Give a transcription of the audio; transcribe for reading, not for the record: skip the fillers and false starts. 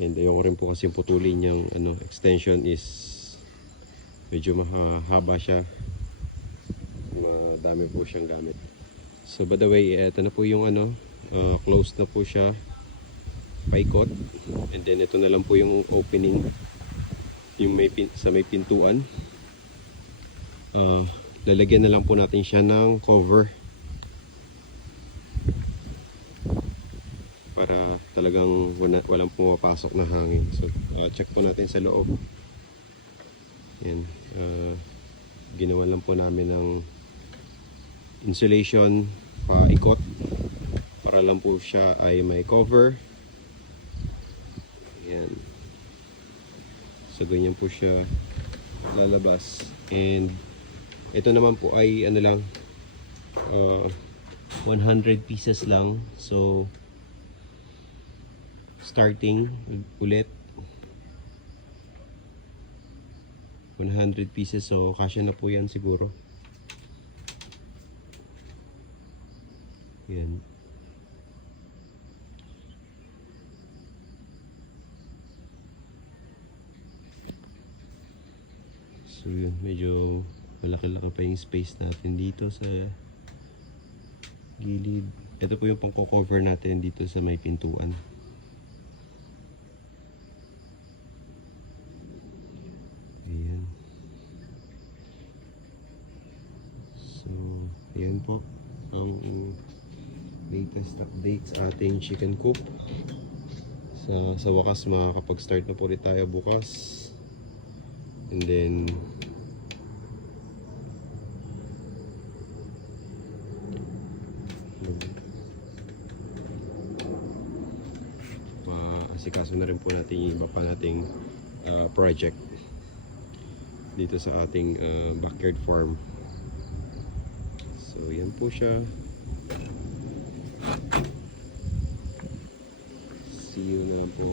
And ayoko rin po kasi putulin yung extension is medyo mahaba siya. Madami po siyang gamit. So by the way, ito na po yung closed na po siya, paikot. And then ito na lang po yung opening, yung sa may pintuan. Lalagyan na lang po natin siya ng cover para talagang walang pumapasok na hangin. So check po natin sa loob. Yan, ginawa lang po namin ng insulation paikot para lang po siya ay may cover. Yan, so ganyan po siya lalabas. And ito naman po ay 100 pieces lang. So starting ulit 100 pieces, so kasya na po yan siguro. Yan. So yun, medyo malaki-laki pa yung space natin dito sa gilid. Ito po yung pang-cover natin dito sa may pintuan. Ayan. So, ayan po ang latest update sa ating chicken coop. Sa wakas makakapag-start na po ulit tayo bukas. And then asikaso na rin po natin yung iba pa nating project dito sa ating backyard farm. So yan po siya. See you na po